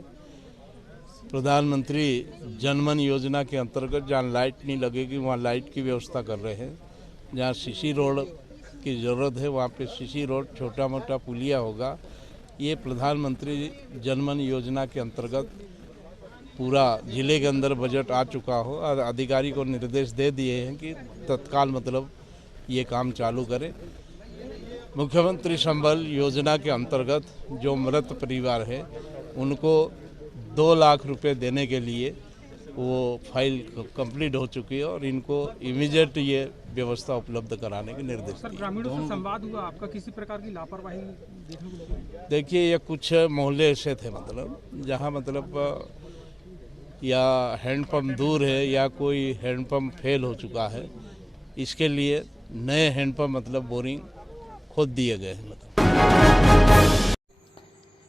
प्रधानमंत्री जनमन योजना के अंतर्गत जहाँ लाइट नहीं लगेगी वहाँ लाइट की व्यवस्था कर रहे हैं। जहाँ सीसी रोड की ज़रूरत है वहाँ पे सीसी रोड, छोटा मोटा पुलिया होगा। ये प्रधानमंत्री जनमन योजना के अंतर्गत पूरा जिले के अंदर बजट आ चुका हो और अधिकारी को निर्देश दे दिए हैं कि तत्काल मतलब ये काम चालू करें। मुख्यमंत्री संबल योजना के अंतर्गत जो मृत परिवार है उनको 2 लाख रुपए देने के लिए वो फाइल कंप्लीट हो चुकी है और इनको इमीडिएट ये व्यवस्था उपलब्ध कराने के निर्देश दिए। ग्रामीणों से संवाद हुआ आपका, किसी प्रकार की लापरवाही देखने को मिली? देखिए, ये कुछ मोहल्ले ऐसे थे मतलब जहाँ मतलब या हैंडपम्प दूर है या कोई हैंडपम्प फेल हो चुका है, इसके लिए नए हैंडपम्प मतलब बोरिंग खोद दिए गए हैं।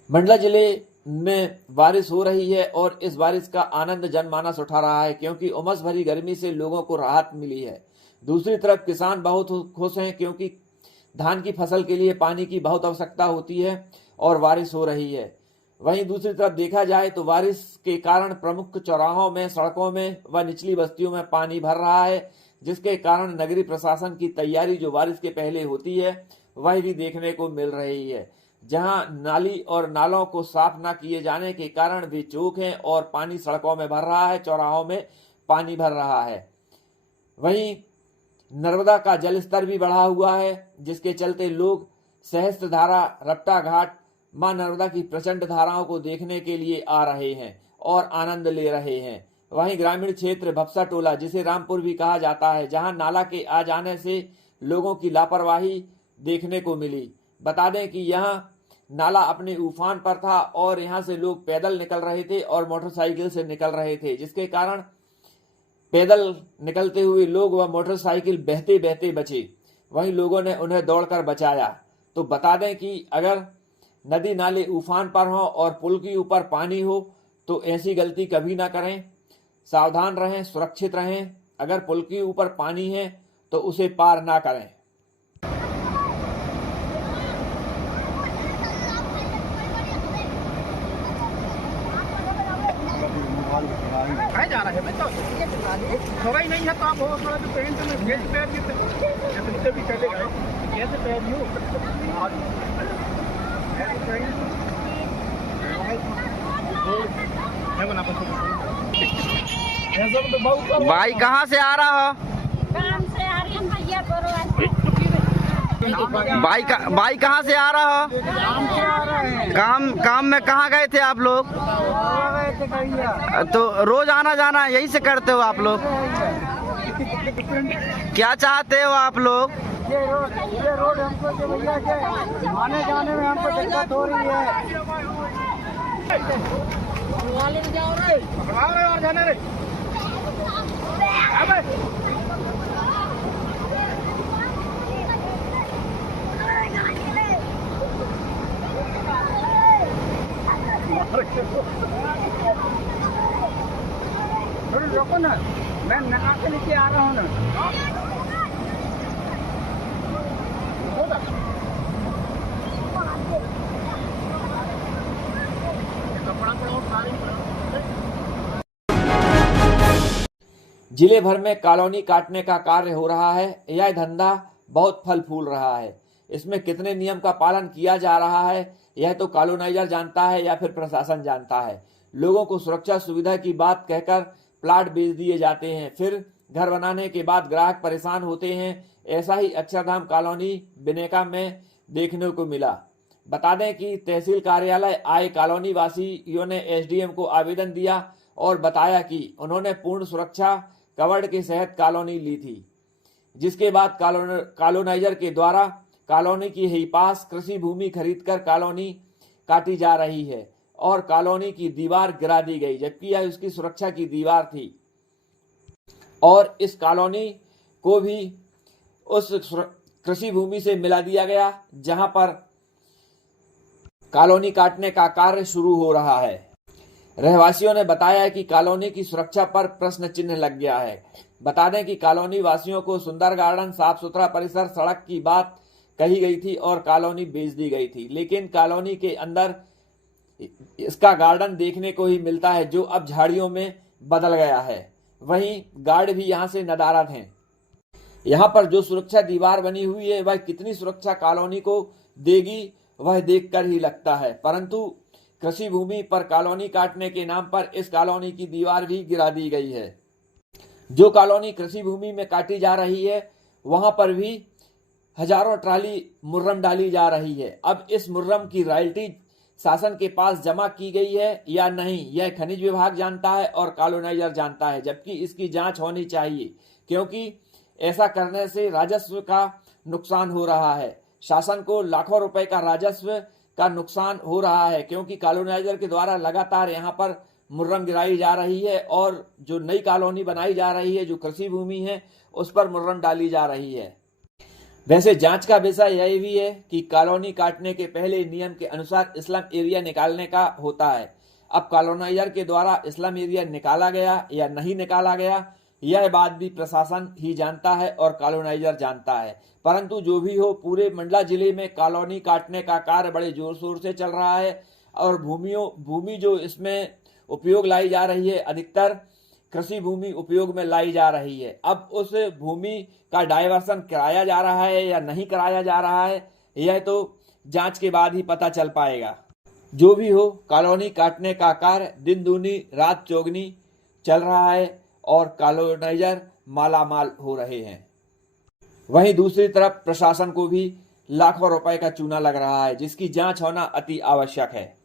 मंडला जिले में बारिश हो रही है और इस बारिश का आनंद जनमानस उठा रहा है, क्योंकि उमस भरी गर्मी से लोगों को राहत मिली है। दूसरी तरफ किसान बहुत खुश हैं, क्योंकि धान की फसल के लिए पानी की बहुत आवश्यकता होती है और बारिश हो रही है। वहीं दूसरी तरफ देखा जाए तो बारिश के कारण प्रमुख चौराहों में, सड़कों में व निचली बस्तियों में पानी भर रहा है, जिसके कारण नगरीय प्रशासन की तैयारी जो बारिश के पहले होती है वह भी देखने को मिल रही है। जहां नाली और नालों को साफ न किए जाने के कारण वे चौक हैं और पानी सड़कों में भर रहा है, चौराहों में पानी भर रहा है। वहीं नर्मदा का जल स्तर भी बढ़ा हुआ है, जिसके चलते लोग सहस्त्रधारा, रपटा घाट, मां नर्मदा की प्रचंड धाराओं को देखने के लिए आ रहे हैं और आनंद ले रहे हैं। वहीं ग्रामीण क्षेत्र भपसा टोला, जिसे रामपुर भी कहा जाता है, जहां नाला के आ जाने से लोगों की लापरवाही देखने को मिली। बता दें कि यहां नाला अपने उफान पर था और यहां से लोग पैदल निकल रहे थे और मोटरसाइकिल से निकल रहे थे, जिसके कारण पैदल निकलते हुए लोग व मोटरसाइकिल बहते बहते बचे। वहीं लोगों ने उन्हें दौड़कर बचाया। तो बता दें कि अगर नदी नाले उफान पर हो और पुल के ऊपर पानी हो तो ऐसी गलती कभी ना करें। सावधान रहें, सुरक्षित रहें। अगर पुल के ऊपर पानी है तो उसे पार ना करें। है जा रहा है भाई, तो थोड़ा ही नहीं है तो आप हो थोड़ा तो पेंट में भेज पैर के भी चलेगा, कैसे पैर यूँ भाई कहाँ से आ रहा हो? काम से आ रही हम भैया करो भाई कहाँ से आ रहा हो? काम में कहाँ गए थे आप लोग? तो रोज आना जाना यहीं से करते हो आप लोग? क्या चाहते हो आप लोग? ये रोड हमको जो भैया के आने जाने में हमको दिक्कत हो रही है। जाओ रे, और जाने रे। रोको ना, मैं नहा के नीचे आ रहा हूँ ना। जिले भर में कॉलोनी काटने का कार्य हो रहा है। यह धंधा बहुत फल फूल रहा है। इसमें कितने नियम का पालन किया जा रहा है यह तो कॉलोनाइजर जानता है या फिर प्रशासन जानता है। लोगों को सुरक्षा सुविधा की बात कहकर प्लाट बेच दिए जाते हैं, फिर घर बनाने के बाद ग्राहक परेशान होते हैं। ऐसा ही अक्षरधाम कॉलोनी बिनेका में देखने को मिला। बता दें कि तहसील कार्यालय आए कॉलोनी वासियों ने एसडीएम को आवेदन दिया और बताया कि उन्होंने पूर्ण सुरक्षा कवर्ड के तहत कॉलोनी ली थी, जिसके बाद कॉलोनाइजर के द्वारा कॉलोनी की ही पास कृषि भूमि खरीदकर कॉलोनी काटी जा रही है और कॉलोनी की दीवार गिरा दी गई, जबकि यह उसकी सुरक्षा की दीवार थी और इस कॉलोनी को भी उस कृषि भूमि से मिला दिया गया जहां पर कॉलोनी काटने का कार्य शुरू हो रहा है। रहवासियों ने बताया कि कॉलोनी की सुरक्षा पर प्रश्न चिन्ह लग गया है। बता दें कि कॉलोनी वासियों को सुंदर गार्डन, साफ सुथरा परिसर, सड़क की बात कही गई थी और कॉलोनी बेच दी गई थी, लेकिन कॉलोनी के अंदर इसका गार्डन देखने को ही मिलता है जो अब झाड़ियों में बदल गया है। वहीं गार्ड भी यहां से नदारद हैं। यहां पर जो सुरक्षा दीवार बनी हुई है वह कितनी सुरक्षा कॉलोनी को देगी वह देखकर ही लगता है, परंतु कृषि भूमि पर कॉलोनी काटने के नाम पर इस कॉलोनी की दीवार भी गिरा दी गई है। जो कॉलोनी कृषि भूमि में काटी जा रही है वहां पर भी हजारों ट्राली मुर्रम डाली जा रही है। अब इस मुर्रम की रॉयल्टी शासन के पास जमा की गई है या नहीं यह खनिज विभाग जानता है और कॉलोनाइजर जानता है, जबकि इसकी जांच होनी चाहिए, क्योंकि ऐसा करने से राजस्व का नुकसान हो रहा है। शासन को लाखों रुपए का राजस्व का नुकसान हो रहा है, क्योंकि कॉलोनाइजर के द्वारा लगातार यहाँ पर मुर्रम गिराई जा रही है और जो नई कॉलोनी बनाई जा रही है, जो कृषि भूमि है, उस पर मुर्रम डाली जा रही है। वैसे जांच का विषय यह भी है कि कॉलोनी काटने के पहले नियम के अनुसार स्लम एरिया निकालने का होता है। अब कॉलोनाइजर के द्वारा स्लम एरिया निकाला गया या नहीं निकाला गया यह बात भी प्रशासन ही जानता है और कॉलोनाइजर जानता है। परंतु जो भी हो, पूरे मंडला जिले में कॉलोनी काटने का कार्य बड़े जोर शोर से चल रहा है और भूमि जो इसमें उपयोग लाई जा रही है अधिकतर कृषि भूमि उपयोग में लाई जा रही है। अब उस भूमि का डायवर्सन कराया जा रहा है या नहीं कराया जा रहा है यह तो जांच के बाद ही पता चल पाएगा। जो भी हो, कॉलोनी काटने का कार्य दिन दूनी रात चौगनी चल रहा है और कॉलोनाइजर मालामाल हो रहे हैं। वहीं दूसरी तरफ प्रशासन को भी लाखों रुपए का चूना लग रहा है, जिसकी जांच होना अति आवश्यक है।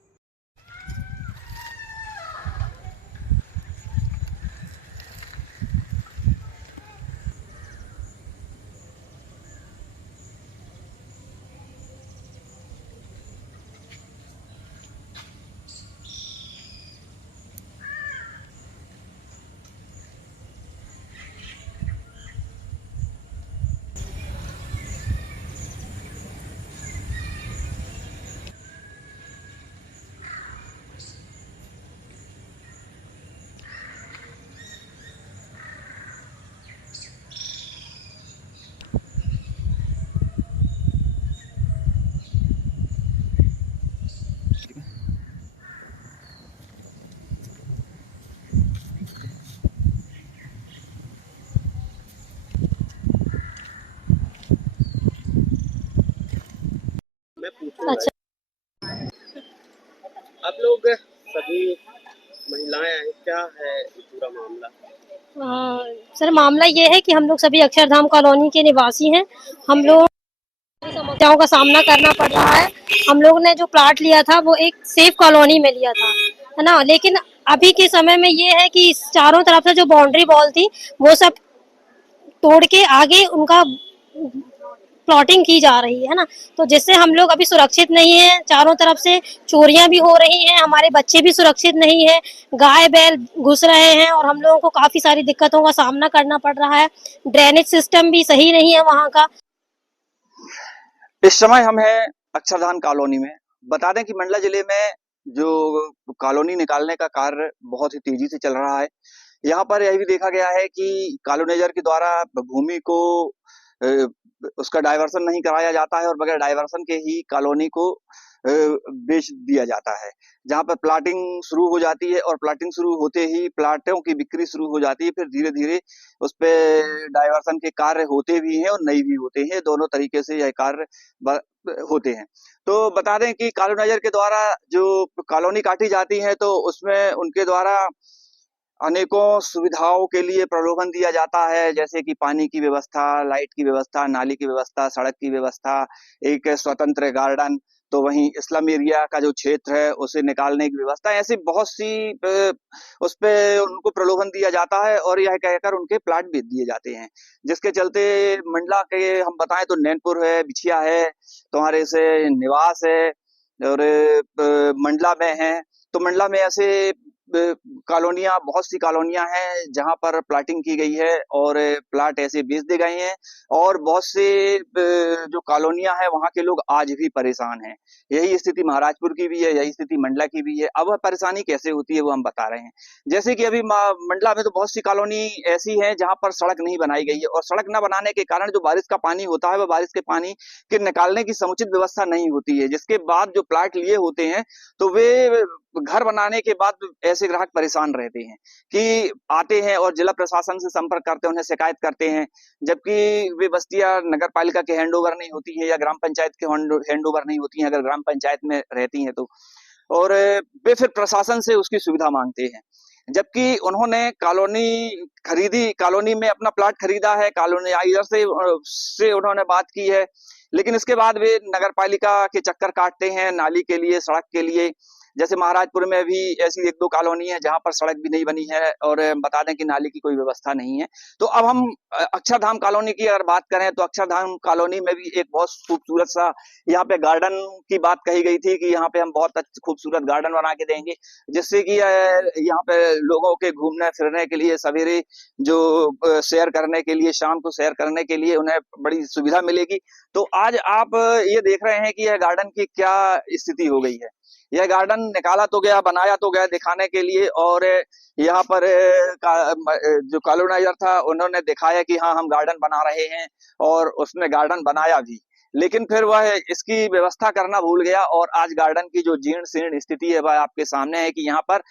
आप लोग सभी महिलाएं हैं, क्या है ये पूरा मामला? सर मामला ये है कि हम लोग सभी अक्षरधाम कॉलोनी के निवासी हैं। हम लोग समस्याओं का सामना करना पड़ रहा है। हम लोग ने जो प्लाट लिया था वो एक सेफ कॉलोनी में लिया था, है ना, लेकिन अभी के समय में ये है कि चारों तरफ से जो बाउंड्री वॉल थी वो सब तोड़ के आगे उनका प्लॉटिंग की जा रही है ना, तो जिससे हम लोग अभी सुरक्षित नहीं है। चारों तरफ से चोरियां भी हो रही हैं, हमारे बच्चे भी सुरक्षित नहीं है, गाय बैल घुस रहे हैं और हम लोगों को काफी सारी दिक्कतों का सामना करना पड़ रहा है। ड्रेनेज सिस्टम भी सही नहीं है वहाँ का। इस समय हम हैं अक्षरधाम कॉलोनी में। बता दें कि मंडला जिले में जो कॉलोनी निकालने का कार्य बहुत ही तेजी से चल रहा है। यहाँ पर यह भी देखा गया है कि कॉलोनाइजर के द्वारा भूमि को उसका डाइवर्सन नहीं कराया जाता है और बगैर डाइवर्सन के ही कॉलोनी को बेच दिया जाता है। जहाँ पर प्लाटिंग शुरू हो जाती है और प्लाटिंग शुरू होते ही प्लाटों की बिक्री शुरू हो जाती है, फिर धीरे धीरे उस पे डाइवर्सन के कार्य होते भी हैं और नहीं भी होते हैं, दोनों तरीके से यह कार्य होते हैं। तो बता दें कि कॉलोनाइजर के द्वारा जो कॉलोनी काटी जाती है तो उसमें उनके द्वारा अनेकों सुविधाओं के लिए प्रलोभन दिया जाता है, जैसे कि पानी की व्यवस्था, लाइट की व्यवस्था, नाली की व्यवस्था, सड़क की व्यवस्था, एक स्वतंत्र गार्डन, तो वहीं स्लम एरिया का जो क्षेत्र है उसे निकालने की व्यवस्था, ऐसी बहुत सी उस पे उनको प्रलोभन दिया जाता है और यह कहकर उनके प्लाट बेच दिए जाते हैं। जिसके चलते मंडला के हम बताएं तो नैनपुर है, बिछिया है, तुम्हारे से निवास है और मंडला में है। तो मंडला में ऐसे कॉलोनियां, बहुत सी कॉलोनियां हैं जहां पर प्लाटिंग की गई है और प्लाट ऐसे बेच दिए गए हैं और बहुत से जो कॉलोनियां हैं वहां के लोग आज भी परेशान हैं। यही स्थिति महाराजपुर की भी है, यही स्थिति मंडला की भी है। अब वह परेशानी कैसे होती है वो हम बता रहे हैं। जैसे कि अभी मंडला में तो बहुत सी कॉलोनी ऐसी है जहां पर सड़क नहीं बनाई गई है और सड़क न बनाने के कारण जो बारिश का पानी होता है वह बारिश के पानी के निकालने की समुचित व्यवस्था नहीं होती है, जिसके बाद जो प्लाट लिए होते हैं तो वे घर बनाने के बाद ऐसे ग्राहक परेशान रहते हैं कि आते हैं और जिला प्रशासन से संपर्क करते हैं, उन्हें शिकायत करते हैं, जबकि वे बस्तियां नगर पालिका के हैंडओवर नहीं होती है या ग्राम पंचायत के हैंडओवर नहीं होती हैं अगर ग्राम पंचायत में रहती हैं तो, और वे फिर प्रशासन से उसकी सुविधा मांगते हैं। जबकि उन्होंने कॉलोनी खरीदी, कॉलोनी में अपना प्लाट खरीदा है, कॉलोनाइजर से उन्होंने बात की है, लेकिन इसके बाद वे नगर पालिका के चक्कर काटते हैं नाली के लिए, सड़क के लिए। जैसे महाराजपुर में भी ऐसी एक दो कॉलोनी है जहां पर सड़क भी नहीं बनी है और बता दें कि नाली की कोई व्यवस्था नहीं है। तो अब हम अक्षरधाम कॉलोनी की अगर बात करें तो अक्षरधाम कॉलोनी में भी एक बहुत खूबसूरत सा यहाँ पे गार्डन की बात कही गई थी कि यहाँ पे हम बहुत खूबसूरत गार्डन बना के देंगे, जिससे कि यहाँ पे लोगों के घूमने फिरने के लिए, सवेरे जो सैर करने के लिए, शाम को सैर करने के लिए उन्हें बड़ी सुविधा मिलेगी। तो आज आप ये देख रहे हैं कि यह गार्डन की क्या स्थिति हो गई है। यह गार्डन निकाला तो गया, बनाया तो गया दिखाने के लिए और यहाँ पर जो कॉलोनाइजर था उन्होंने दिखाया कि हाँ हम गार्डन बना रहे हैं और उसने गार्डन बनाया भी, लेकिन फिर वह इसकी व्यवस्था करना भूल गया और आज गार्डन की जो जीर्ण शीर्ण स्थिति है वह आपके सामने है कि यहाँ पर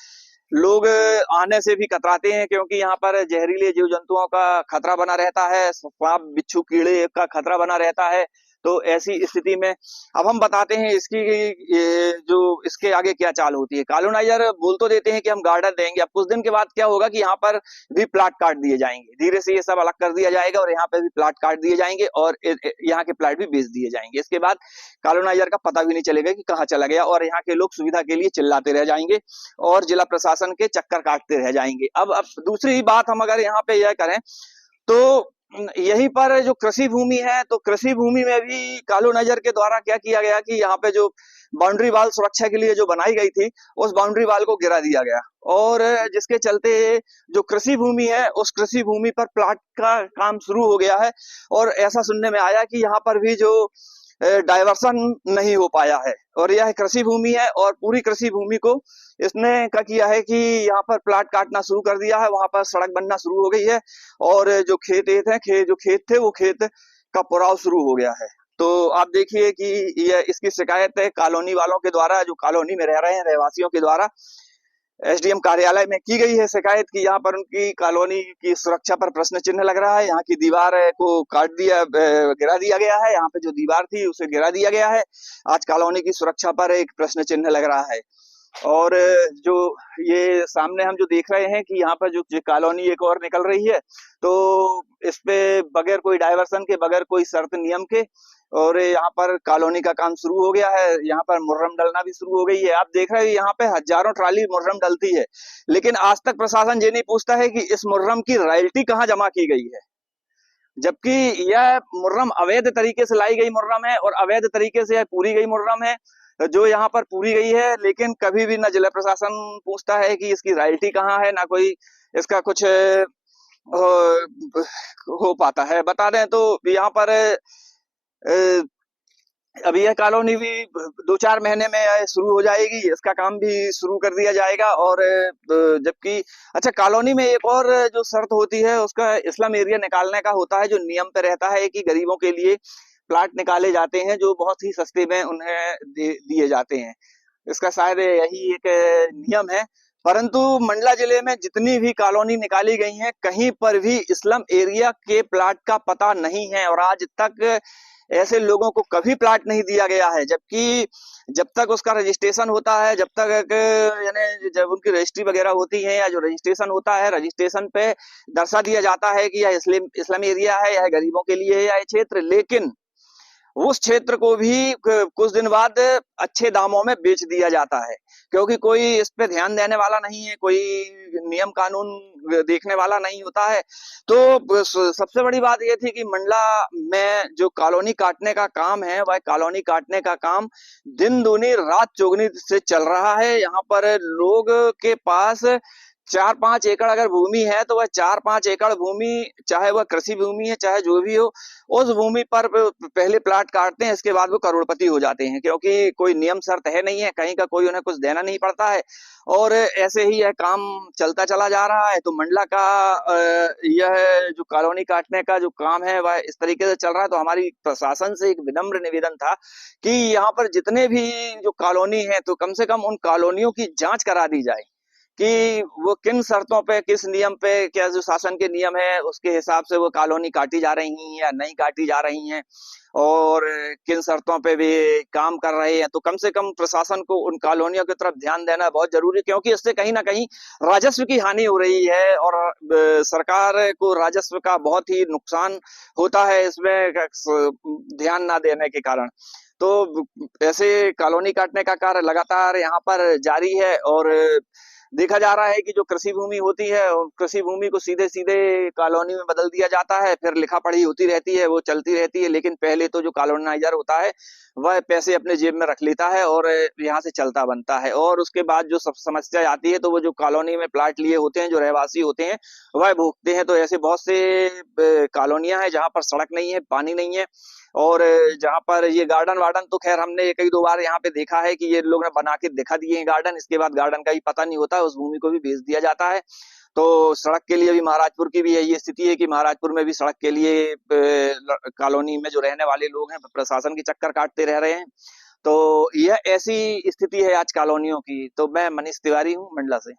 लोग आने से भी कतराते हैं क्योंकि यहाँ पर जहरीले जीव जंतुओं का खतरा बना रहता है, सांप बिच्छू कीड़े का खतरा बना रहता है। तो ऐसी स्थिति में अब हम बताते हैं इसकी जो इसके आगे क्या चाल होती है। कॉलोनाइजर बोल तो देते हैं कि हम गार्डन देंगे, अब कुछ दिन के बाद क्या होगा कि यहाँ पर भी प्लाट काट दिए जाएंगे, धीरे से ये सब अलग कर दिया जाएगा और यहाँ पे भी प्लाट काट दिए जाएंगे और यहाँ के प्लाट भी बेच दिए जाएंगे। इसके बाद कॉलोनाइजर का पता भी नहीं चलेगा कि कहाँ चला गया और यहाँ के लोग सुविधा के लिए चिल्लाते रह जाएंगे और जिला प्रशासन के चक्कर काटते रह जाएंगे। अब दूसरी बात हम अगर यहाँ पे यह करें तो यहीं पर जो कृषि भूमि है तो कृषि भूमि में भी कॉलोनाइजर के द्वारा क्या किया गया कि यहाँ पे जो बाउंड्री वाल सुरक्षा के लिए जो बनाई गई थी उस बाउंड्री वाल को गिरा दिया गया और जिसके चलते जो कृषि भूमि है उस कृषि भूमि पर प्लाट का काम शुरू हो गया है और ऐसा सुनने में आया कि यहाँ पर भी जो डाइवर्सन नहीं हो पाया है और यह कृषि भूमि है और पूरी कृषि भूमि को इसने क्या किया है कि यहाँ पर प्लाट काटना शुरू कर दिया है, वहां पर सड़क बनना शुरू हो गई है और जो खेत थे वो खेत का पुराव शुरू हो गया है। तो आप देखिए कि यह इसकी शिकायत है कॉलोनी वालों के द्वारा, जो कॉलोनी में रह रहे हैं रहवासियों के द्वारा एसडीएम कार्यालय में की गई है शिकायत कि यहाँ पर उनकी कॉलोनी की सुरक्षा पर प्रश्न चिन्ह लग रहा है। यहाँ की दीवार को गिरा दिया गया है, यहाँ पे जो दीवार थी उसे गिरा दिया गया है। आज कॉलोनी की सुरक्षा पर एक प्रश्न चिन्ह लग रहा है। और जो ये सामने हम जो देख रहे हैं कि यहाँ पर जो कॉलोनी एक और निकल रही है, तो इस पे बगैर कोई डायवर्सन के, बगैर कोई शर्त नियम के, और यहाँ पर कॉलोनी का काम शुरू हो गया है। यहाँ पर मुर्रम डलना भी शुरू हो गई है। आप देख रहे हो यहाँ पे हजारों ट्राली मुर्रम डलती है, लेकिन आज तक प्रशासन ये नहीं पूछता है कि इस मुर्रम की रॉयल्टी कहाँ जमा की गई है, जबकि यह मुर्रम अवैध तरीके से लाई गई मुर्रम है और अवैध तरीके से यह पूरी गई मुर्रम है जो यहाँ पर पूरी गई है। लेकिन कभी भी न जिला प्रशासन पूछता है कि इसकी रॉयल्टी कहाँ है, ना कोई इसका कुछ हो पाता है। बता दें तो यहाँ पर अभी यह कॉलोनी भी 2-4 महीने में शुरू हो जाएगी, इसका काम भी शुरू कर दिया जाएगा। और जबकि अच्छा, कॉलोनी में एक और जो शर्त होती है उसका स्लम एरिया निकालने का होता है, जो नियम पे रहता है कि गरीबों के लिए प्लाट निकाले जाते हैं जो बहुत ही सस्ते में उन्हें दिए जाते हैं। इसका शायद यही एक नियम है। परंतु मंडला जिले में जितनी भी कॉलोनी निकाली गई हैं, कहीं पर भी स्लम एरिया के प्लाट का पता नहीं है और आज तक ऐसे लोगों को कभी प्लाट नहीं दिया गया है। जबकि जब तक उसका रजिस्ट्रेशन होता है, जब तक यानी जब उनकी रजिस्ट्री वगैरह होती है या जो रजिस्ट्रेशन होता है, रजिस्ट्रेशन पे दर्शा दिया जाता है कि यह इस्लाम एरिया है, यह गरीबों के लिए है यह क्षेत्र, लेकिन उस क्षेत्र को भी कुछ दिन बाद अच्छे दामों में बेच दिया जाता है, क्योंकि कोई इस पे ध्यान देने वाला नहीं है, कोई नियम कानून देखने वाला नहीं होता है। तो सबसे बड़ी बात ये थी कि मंडला में जो कॉलोनी काटने का काम है, वह कॉलोनी काटने का काम दिन दूनी रात चौगुनी से चल रहा है। यहाँ पर लोग के पास 4-5 एकड़ अगर भूमि है तो वह 4-5 एकड़ भूमि, चाहे वह कृषि भूमि है चाहे जो भी हो, उस भूमि पर पहले प्लाट काटते हैं, इसके बाद वो करोड़पति हो जाते हैं, क्योंकि कोई नियम शर्त है नहीं है, कहीं का कोई उन्हें कुछ देना नहीं पड़ता है और ऐसे ही यह काम चलता चला जा रहा है। तो मंडला का यह जो कॉलोनी काटने का जो काम है वह इस तरीके से चल रहा है। तो हमारी प्रशासन से एक विनम्र निवेदन था कि यहाँ पर जितने भी जो कॉलोनी है तो कम से कम उन कॉलोनियों की जांच करा दी जाए कि वो किन शर्तों पे, किस नियम पे, क्या जो शासन के नियम है उसके हिसाब से वो कॉलोनी काटी जा रही हैं या नहीं काटी जा रही हैं और किन शर्तों पे भी काम कर रहे हैं। तो कम से कम प्रशासन को उन कॉलोनियों की तरफ ध्यान देना बहुत जरूरी है, क्योंकि इससे कहीं ना कहीं राजस्व की हानि हो रही है और सरकार को राजस्व का बहुत ही नुकसान होता है इसमें ध्यान ना देने के कारण। तो ऐसे कॉलोनी काटने का कार्य लगातार यहाँ पर जारी है और देखा जा रहा है कि जो कृषि भूमि होती है और कृषि भूमि को सीधे सीधे कॉलोनी में बदल दिया जाता है, फिर लिखा पढ़ी होती रहती है, वो चलती रहती है। लेकिन पहले तो जो कॉलोनाइजर होता है वह पैसे अपने जेब में रख लेता है और यहाँ से चलता बनता है और उसके बाद जो सब समस्या आती है तो वो जो कॉलोनी में प्लाट लिए होते हैं, जो रहवासी होते हैं, वह भोगते हैं। तो ऐसे बहुत से कॉलोनियां हैं जहाँ पर सड़क नहीं है, पानी नहीं है और जहाँ पर ये गार्डन वार्डन तो खैर हमने 1-2 बार यहाँ पे देखा है कि ये लोग ने बना के दिखा दिए हैं गार्डन, इसके बाद गार्डन का ही पता नहीं होता है, उस भूमि को भी बेच दिया जाता है। तो सड़क के लिए भी महाराजपुर की भी यही स्थिति है कि महाराजपुर में भी सड़क के लिए कॉलोनी में जो रहने वाले लोग हैं प्रशासन के चक्कर काटते रह रहे हैं। तो यह ऐसी स्थिति है आज कॉलोनियों की। तो मैं मनीष तिवारी हूँ मंडला से।